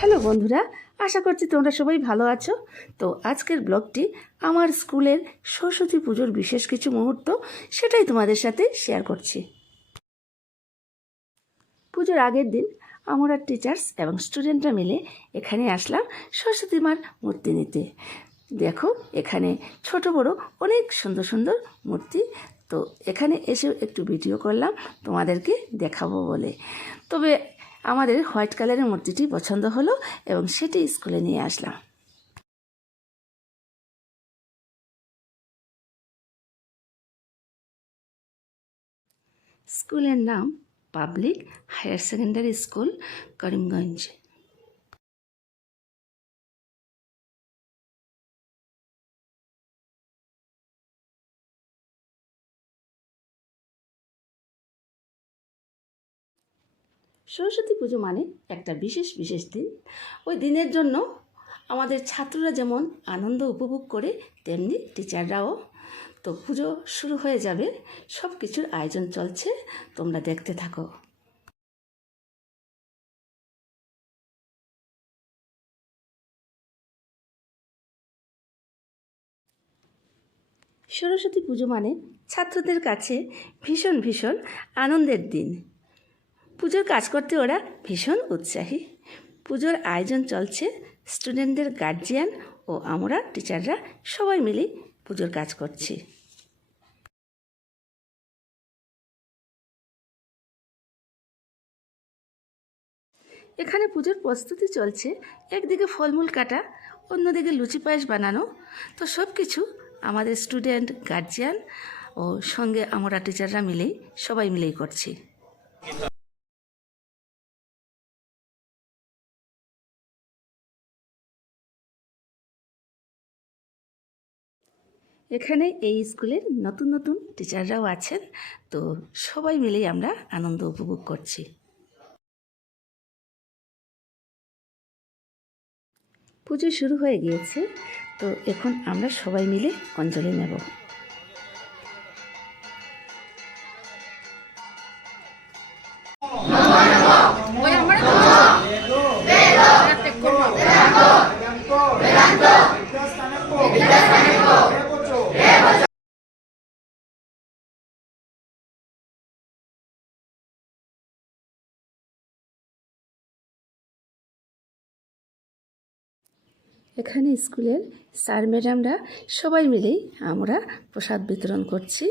Hello বন্ধুরা, আশা করছি তোমরা সবাই ভালো আছো। তো আজকের ব্লগটি আমার স্কুলের সরস্বতী পুজোর বিশেষ কিছু মুহূর্ত, সেটাই তোমাদের সাথে শেয়ার করছি। পুজোর আগের দিন আমরা টিচার্স এবং স্টুডেন্টরা মিলে এখানে আসলাম সরস্বতী মার মূর্তি নিতে। দেখো, এখানে ছোট বড় অনেক সুন্দর সুন্দর মূর্তি। তো এখানে এসেও একটু ভিডিও করলাম তোমাদেরকে দেখাবো বলে। তবে আমাদের হোয়াইট কালারের মূর্তিটি পছন্দ হলো এবং সেটি স্কুলে নিয়ে আসলাম। স্কুলের নাম public higher secondary school, Karimganj. Saraswati Puja মানে একটা বিশেষ বিশেষ দিন। ওই দিনের জন্য আমাদের ছাত্ররা যেমন আনন্দ উপভোগ করে, তেমনি টিচাররাও। তো পুজো শুরু হয়ে যাবে, সব কিছুর আয়োজন চলছে, তোমরা দেখতে থাকো। সরস্বতী পুজো মানে ছাত্রদের কাছে ভীষণ ভীষণ আনন্দের দিন। পুজোর কাজ করতে ওরা ভীষণ উৎসাহী। পুজোর আয়োজন চলছে, স্টুডেন্টদের গার্জিয়ান ও আমরা টিচাররা সবাই মিলে পুজোর কাজ করছি। এখানে পুজোর প্রস্তুতি চলছে, একদিকে ফলমূল কাটা, অন্যদিকে লুচি পায়েস বানানো। তো সব কিছু আমাদের স্টুডেন্ট, গার্জিয়ান ও সঙ্গে আমরা টিচাররা মিলেই, সবাই মিলেই করছি। এখানে এই স্কুলের নতুন নতুন টিচাররাও আছেন। তো সবাই মিলেই আমরা আনন্দ উপভোগ করছি। পুজো শুরু হয়ে গিয়েছে, তো এখন আমরা সবাই মিলে অঞ্জলি নেব। এখানে স্কুলের স্যার ম্যাডামরা সবাই মিলেই আমরা প্রসাদ বিতরণ করছি।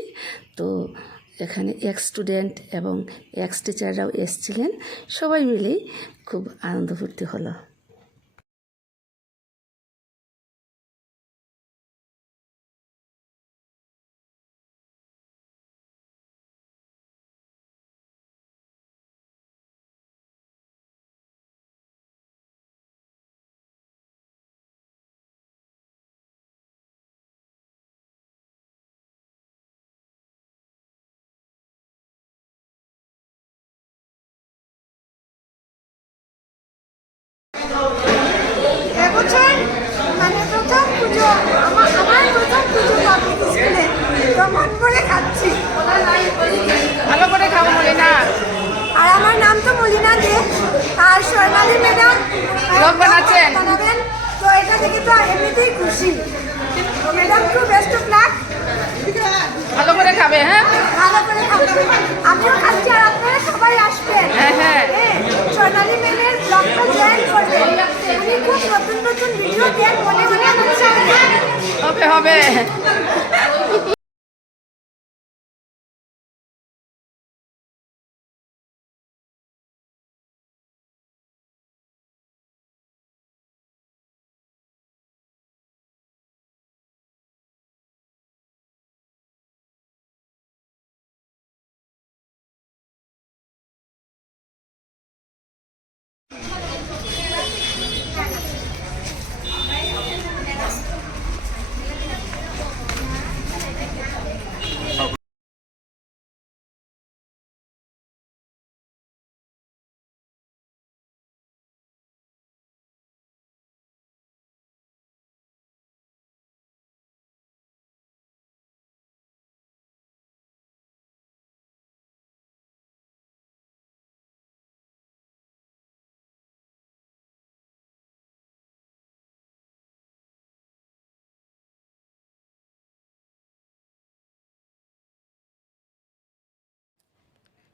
তো এখানে এক্স স্টুডেন্ট এবং এক্স টিচাররাও এসছিলেন, সবাই মিলেই খুব আনন্দ ফুর্তি হলো। এবছর মানে প্রথম পুজো, আমার প্রথম পুজো পাবলিক স্কুলে, তো মন করে খাচ্ছি। ভালো করে খাও মলিনা। আর আমার নাম তো মলিনা দে, আর স্বর্ণালী ম্যাডাম ব্লগ বানাচ্ছেন। বানাবেন। তো এটা থেকে তো এমনিতেই খুশি। Madam to best of luck. ভালো করে খাবে, হ্যাঁ ভালো করে খাবেন, আমিও খাচ্ছি আর আপনারা সবাই আসবেন। হ্যাঁ। স্বর্ণালী ম্যামের ব্লগটা জয়েন করবেন, উনি খুব নতুন নতুন ভিডিও দেন, মনে মনে উৎসাহ দেন। হবে।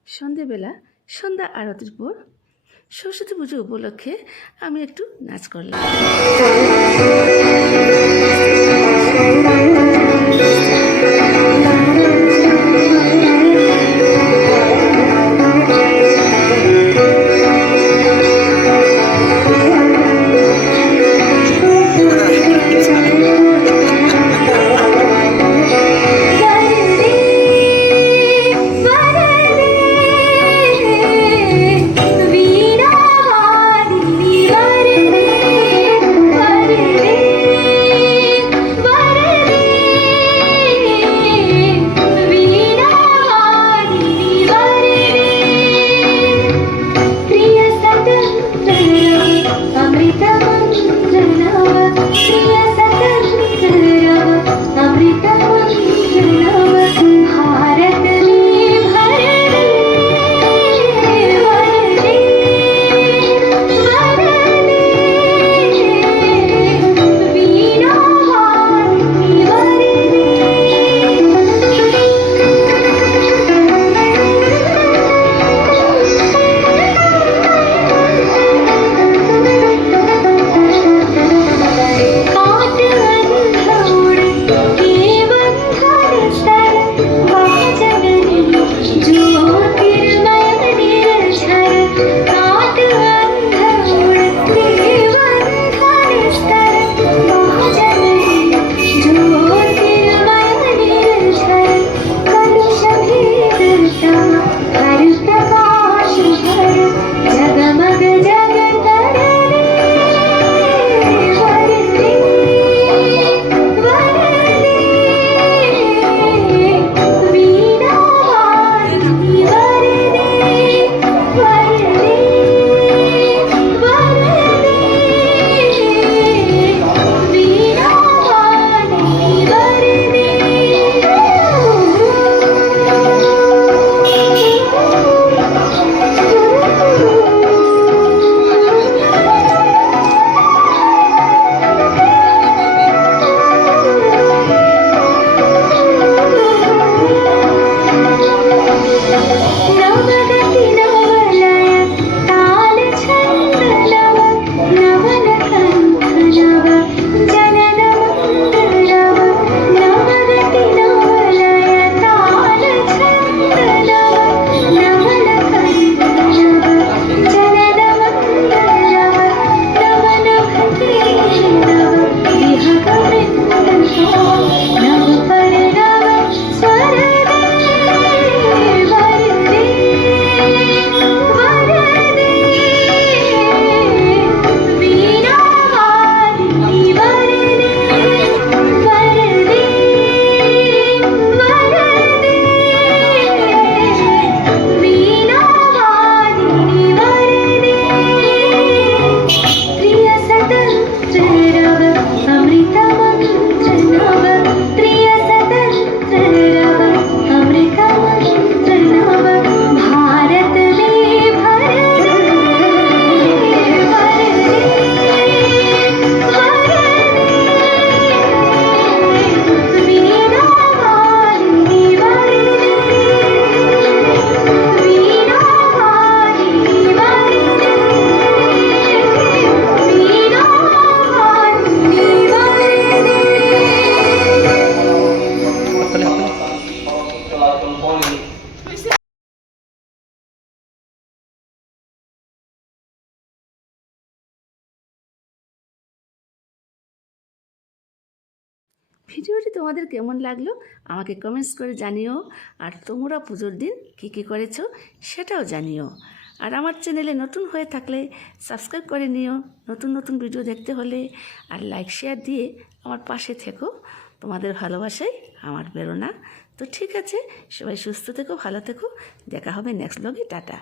সন্ধেবেলা সন্ধ্যা আরতির পর সরস্বতী পুজো উপলক্ষে আমি একটু নাচ করলাম। ভিডিওটি তোমাদের কেমন লাগলো আমাকে কমেন্টস করে জানিও। আর তোমরা পুজোর দিন কী কী করেছো সেটাও জানিও। আর আমার চ্যানেলে নতুন হয়ে থাকলে সাবস্ক্রাইব করে নিও নতুন নতুন ভিডিও দেখতে হলে। আর লাইক শেয়ার দিয়ে আমার পাশে থেকো। তোমাদের ভালোবাসাই আমার প্রেরণা। তো ঠিক আছে, সবাই সুস্থ থেকো, ভালো থেকো। দেখা হবে নেক্সট ব্লগে। টাটা।